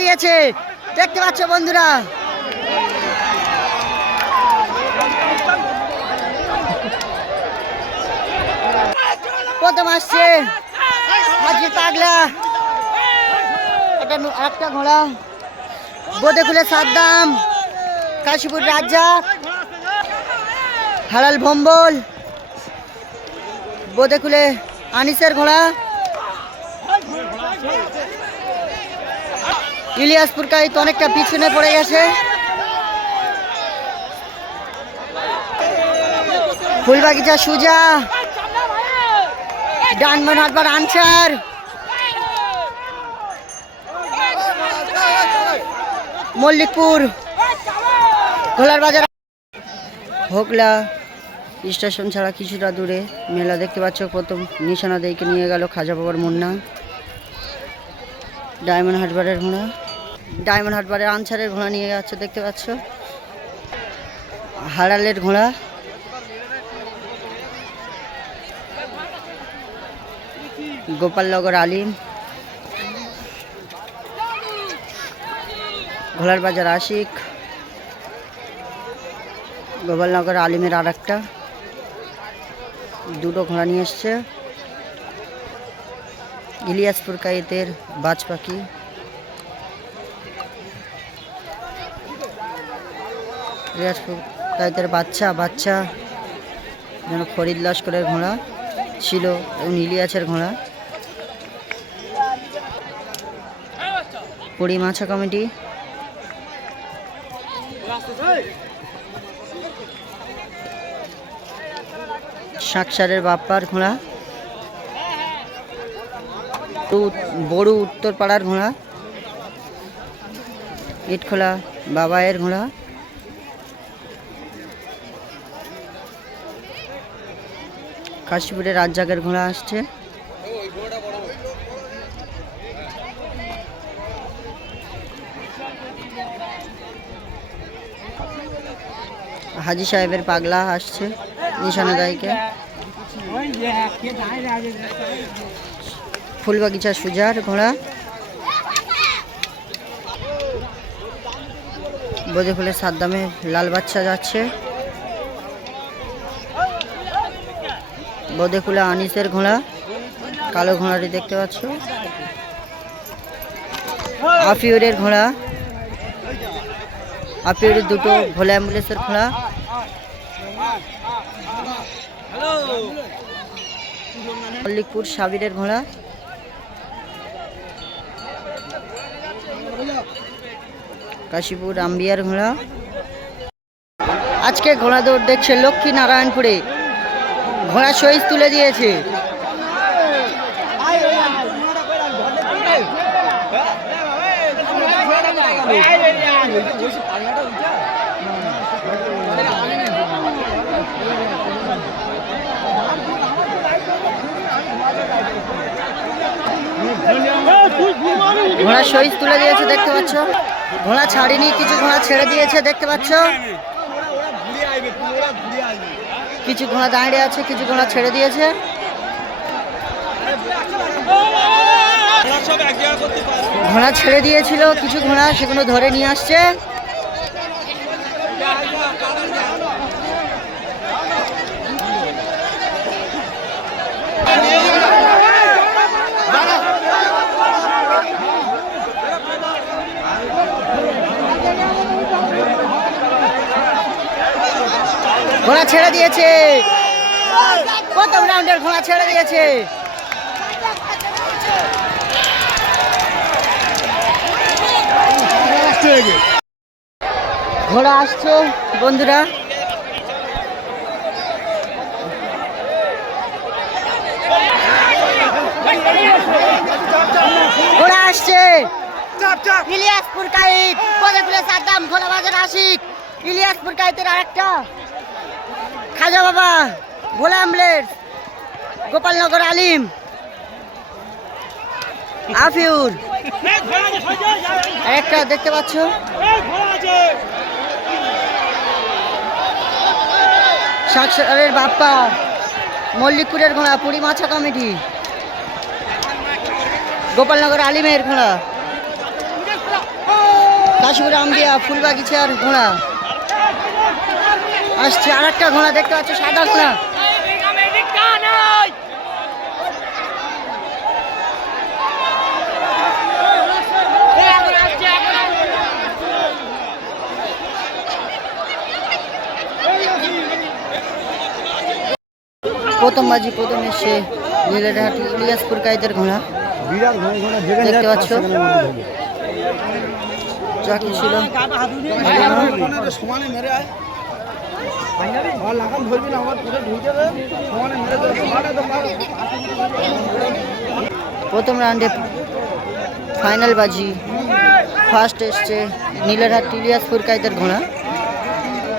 দিয়েছে দেখতে পাচ্ছ বন্ধুরা। প্রথম আসছে হাজি পাগলা, একটা ঘোড়া বোদে খুলে সাদ্দাম, কাশীপুর রাজ্জাক, হালাল ভম্বল, বোদে খুলে আনিসের ঘোড়া, ইলিয়াসপুর কাইত অনেকটা পিছনে পড়ে গেছে। ফুলবাগিচা সুজা, ডানমন হাটবার আনসার, মল্লিকপুর ঘোলার বাজার। হোগলা স্টেশন ছাড়া কিছুটা দূরে মেলা দেখতে পাচ্ছ। প্রথম নিশানা দেইকে নিয়ে গেল খাজা বাবার মুন্না। ডায়মন্ড হারবারের ঘোড়া, ডায়মন্ড হারবারের আনসারের ঘোড়া নিয়ে যাচ্ছে দেখতে পাচ্ছ। হারালের ঘোড়া, গোপালনগর আলিম, ঘোলার বাজার আশিক, গোপালনগর আলিমের আর একটা দুটো ঘোড়া নিয়ে এসছে। ইলিয়াসপুর কায়েতের বাজ পাখি, ইলিয়াসপুর কায়েতের বাচ্চা যেন ফরিদ লস্করের ঘোড়া ছিল এবং ইলিয়াসের ঘোড়া। পুরী মাছা কমিটি, শাকসারের বাপ্পার ঘোড়া, বড়ু উত্তর পাড়ার ঘোড়া, ইটখোলা বাবায়ের ঘোড়া, কাশীপুরের রাজ্জাকের ঘোড়া আসছে। হাজি সাহেবের পাগলা আসছে নিশানাদাইকে। ফুলবাগিচা সুজার ঘোড়া, বোদে ফুলের সাদ্দামের লাল বাচ্চা যাচ্ছে। বোদে ফুলে আনিসের ঘোড়া, কালো ঘোড়াটি দেখতে পাচ্ছ। আফিউরের ঘোড়া, আফিউরের দুটো ভোলা অ্যাম্বুলেন্সের ঘোড়া। মল্লিকপুর সাবিরের ঘোড়া, কাশীপুর আম্বিয়ার ঘোড়া। আজকে ঘোড়া দৌড় দেখছে লক্ষ্মী নারায়ণপুরে, ঘোড়া শহীদ তুলে দিয়েছে। ঘোড়া শহীদ তুলে দিয়েছে দেখতে পাচ্ছ। ঘোড়া ছাড়িনি, কিছু ঘোড়া ছেড়ে দিয়েছে দেখতে পাচ্ছ। কিছু ঘোড়া দাঁড়িয়ে আছে, কিছু ঘোড়া ছেড়ে দিয়েছে। ঘোড়া ছেড়ে দিয়েছিল কিছু ঘোড়া, সেগুলো ধরে নিয়ে আসছে। ঘোড়া ছেড়ে দিয়েছে, প্রথম রাউন্ডের ঘোড়া ছেড়ে দিয়েছে। ঘোড়া আসছে বন্ধুরা, ঘোড়া আসছে। ইলিয়াসপুর কাইত, বোদে ফুলে সাদ্দাম, ঘোলা বাজার আশিক, ইলিয়াসপুর কাইতের আরেকটা খাজা বাবা, ভোলা অ্যাম্বুলেন্স, গোপালনগর আলিম, আফিউর একটা দেখতে পাচ্ছ। শাকসারের বাপ্পা, মল্লিকপুরের ঘোড়া, পুরী মাছা কমিটি, গোপালনগর আলিমের ঘোড়া। কাশীপুর আমদিয়া ফুলবাগিচার ঘোড়া আসছে। আর একটা ঘোড়া দেখতে পাচ্ছ, সাদা ঘোড়া। প্রথম বাজি প্রথম এসে নীলেরহাট ইলিয়াসপুর কাইদের ঘোড়া দেখতে পাচ্ছ। চাকি ছিল প্রথম রাউন্ডে ফাইনাল বাজি ফার্স্ট এসছে নীলেরহাট ইলিয়াসপুর কাইদের ঘোড়া।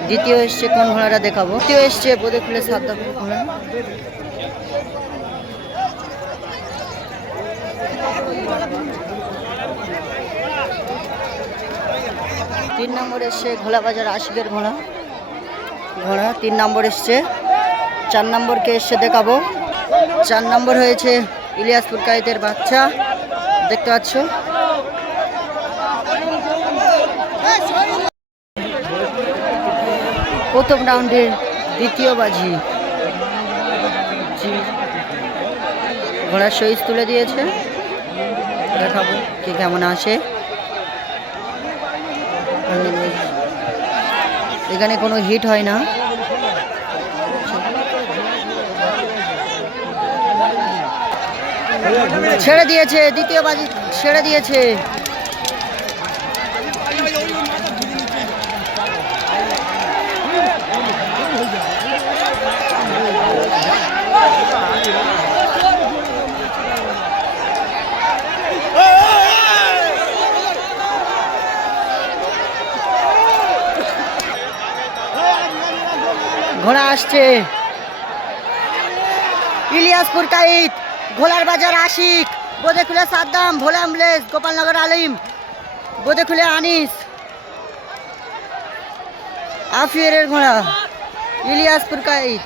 দ্বিতীয় এসছে কোন ঘোড়াটা দেখাবো। তৃতীয় এসছে বোদেখুলে সাদ্দামের ঘোড়া। তিন নম্বর এসছে ঘোলাবাজার আশিকের ঘোড়া। 3 নম্বর এসছে। 4 নম্বরকে এসছে দেখাবো। 4 নম্বর হয়েছে ইলিয়াসপুর কাইদের বাচ্চা দেখতে পাচ্ছ। প্রথম রাউন্ডের দ্বিতীয় বাজি ঘোড়ার সইজ তুলে দিয়েছে, দেখাবো কে কেমন আসে। এখানে কোনো হিট হয় না। ছেড়ে দিয়েছে, দ্বিতীয় বাজি ছেড়ে দিয়েছে। ঘোড়া আসছে ইলিয়াসপুর কাইদ, ঘোলার বাজার আশিক, বোদেখুলে সাদ্দাম, ভোলা অ্যাম্বুলেন্স, গোপালনগর আলিম, বোদেখুলে আনিস, আফিয়ারের ঘোড়া ইলিয়াসপুর কাইদ।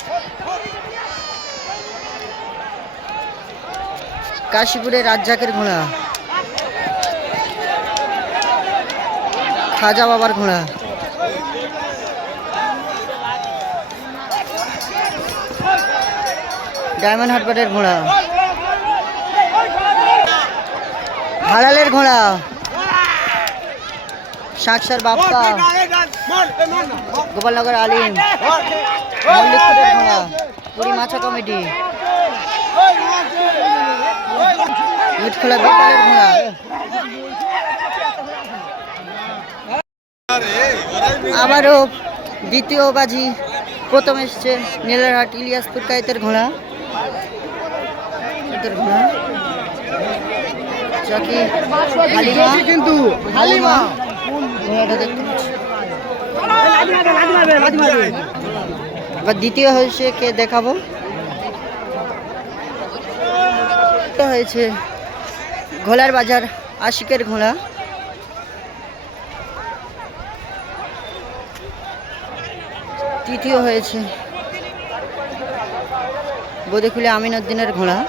কাশীপুরের রাজ্জাকের ঘোড়া, খাজা বাবার ঘোড়া। ডায়মন্ড হারবারের ঘোড়া, হালালের ঘোড়া, শাকসার বাপ্পা, গোপালনগর আলিম, মল্লিকপুরের ঘোড়া, পুরী মাছা কমিটি, মিটখোলা গোপালের ঘোড়া। আবারও দ্বিতীয় বাজি প্রথম এসছে নীলেরহাট ইলিয়াসপুর কাইতের ঘোড়া। চাকি কিন্তু হালিমা ঘোড়াটা দেখতে পাচ্ছি। এবার দ্বিতীয় হয়েছে কে দেখাবো। হয়েছে ঘোলার বাজার আশিকের ঘোড়া। তৃতীয় হয়েছে বোদেখুলে আমিনউদ্দিনের ঘোড়া।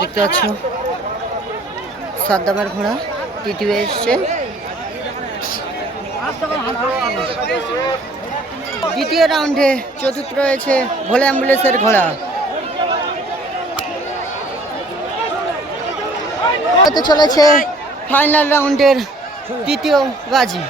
দেখতে পাচ্ছ সাদ্দামের ঘোড়া তৃতীয় এসছে। দ্বিতীয় রাউন্ডে চতুর্থ রয়েছে ভোলা অ্যাম্বুলেন্সের ঘোড়া। চলেছে ফাইনাল রাউন্ডের তৃতীয় বাজি।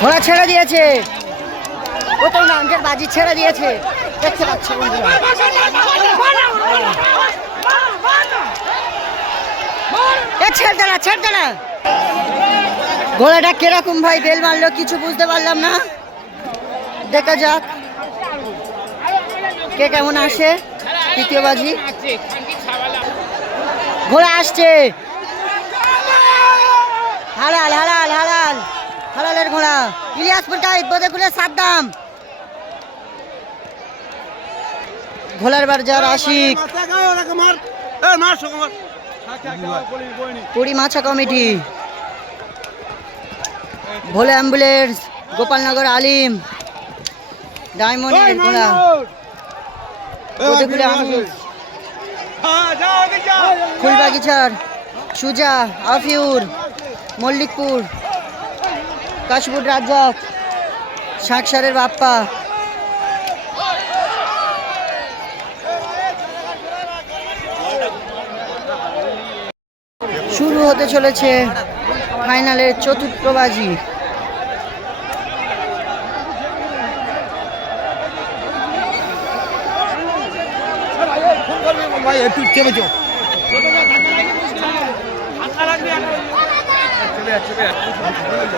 ঘোড়া ছেড়ে দিয়েছে, প্রথম রাউন্ডের বাজি ছেড়ে দিয়েছে দেখতে পাচ্ছ বন্ধুরা। ছেড়ে না ঘোড়াটা কিরকম ভাই বেল মারলো কিছু বুঝতে পারলাম না। দেখা যাক কে কেমন আসে। তৃতীয় বাজি ঘোড়া আসছে, হালাল হালাল হালাল হালালের ঘোড়া ইলিয়াসপুর কাইদ, বোদেখুলে সাদ্দাম, ঘোলার বাজার আশিক, পুরী মাছা কমিটি, ভোলে অ্যাম্বুলেন্স, গোপালনগর আলিম, ডায়মন্ডের ঘোড়া, বোদেকুলে আমিষ, ফুলবাগিচার সুজা, আফিউর, মল্লিকপুর, কাশীপুর রাজ্জাক, শাকসারের বাপ্পা। শুরু হতে চলেছে ফাইনালের চতুর্থ বাজি।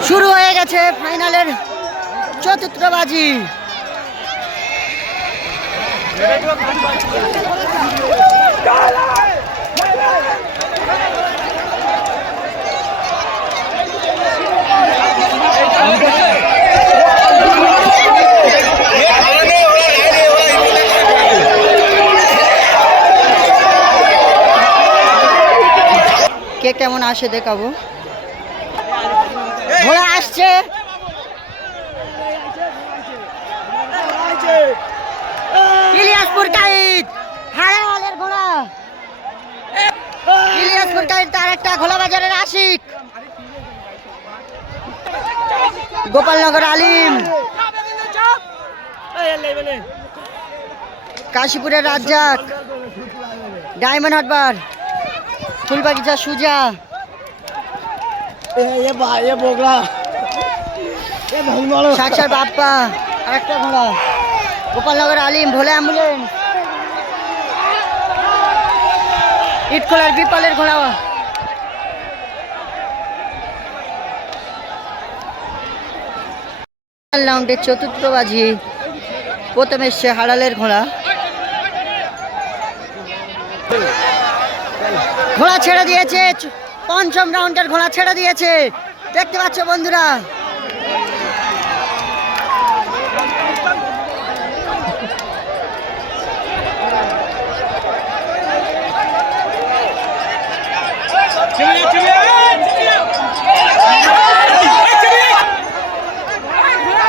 শুরু হয়ে গেছে ফাইনালের চতুর্থ বাজি। কে কেমন আসে দেখাবো। ঘোড়া আসছে, ইলিয়াসপুর কাইত, হারালের ঘোড়া, ইলিয়াসপুর কাইত তার একটা খোলা বাজারের আশিক, গোপালনগর আলিম, কাশীপুরের রাজ্জাক, ডায়মন্ড হারবার, ফুলবাগিচা সুজা, শাকসার বাপ্পা আর একটা ঘোড়া, গোপালনগর আলিম, ভোলে অ্যাম্বুলেন্স, ইটখোলার বিপালের ঘোড়া, রাউন্ডের চতুর্থ বাজি। প্রথমে এসছে হাড়ালের ঘোড়া, ঘোড়া ছেড়ে দিয়েছে, পঞ্চম রাউন্ডের ঘোড়া ছেড়ে দিয়েছে, দেখতে পাচ্ছ বন্ধুরা।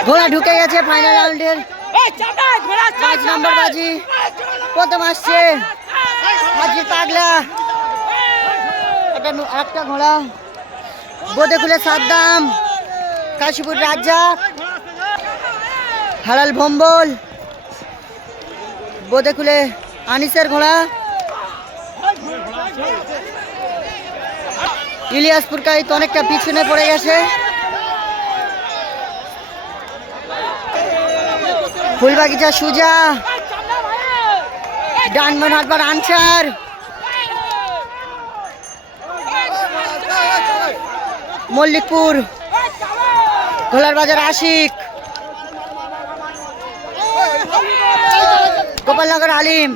ঘোড়া ঢুকে গেছে ফাইনাল রাউন্ডের 5 নম্বর বাজি। প্রথম আসছে হাজির পাগলা, একটা ঘোড়া, বোদেকুলে সাদ্দাম, কাশীপুর রাজ্জাক, হালাল ভম্বল, বোদেকুলে আনিসের ঘোড়া, ইলিয়াসপুর কাইত অনেকটা পিছনে পড়ে গেছে, ফুলবাগিচা সুজা, ডায়মন্ড হারবার আনসার, মল্লিকপুর, ঘোলার বাজার আশিক, গোপালনগর আলিম,